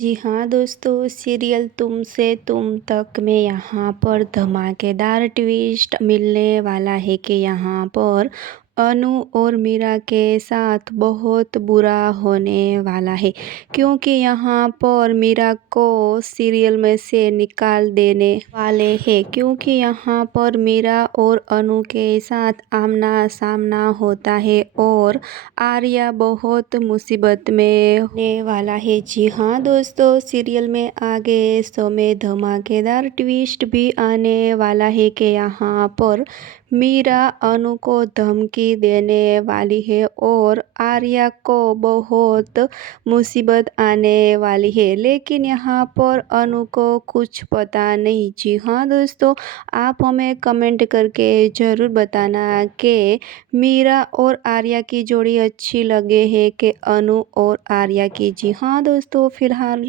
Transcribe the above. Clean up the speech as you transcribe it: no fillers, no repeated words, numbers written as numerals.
जी हाँ दोस्तों, सीरियल तुमसे तुम तक में यहाँ पर धमाकेदार ट्विस्ट मिलने वाला है कि यहाँ पर अनु और मीरा के साथ बहुत बुरा होने वाला है, क्योंकि यहाँ पर मीरा को सीरियल में से निकाल देने वाले हैं, क्योंकि यहाँ पर मीरा और अनु के साथ आमना सामना होता है और आर्या बहुत मुसीबत में होने वाला है। जी हाँ दोस्तों, सीरियल में आगे शो में धमाकेदार ट्विस्ट भी आने वाला है कि यहाँ पर मीरा अनु को धमकी देने वाली है और आर्या को बहुत मुसीबत आने वाली है, लेकिन यहाँ पर अनु को कुछ पता नहीं। जी हाँ दोस्तों, आप हमें कमेंट करके ज़रूर बताना कि मीरा और आर्या की जोड़ी अच्छी लगे है कि अनु और आर्या की। जी हाँ दोस्तों, फिलहाल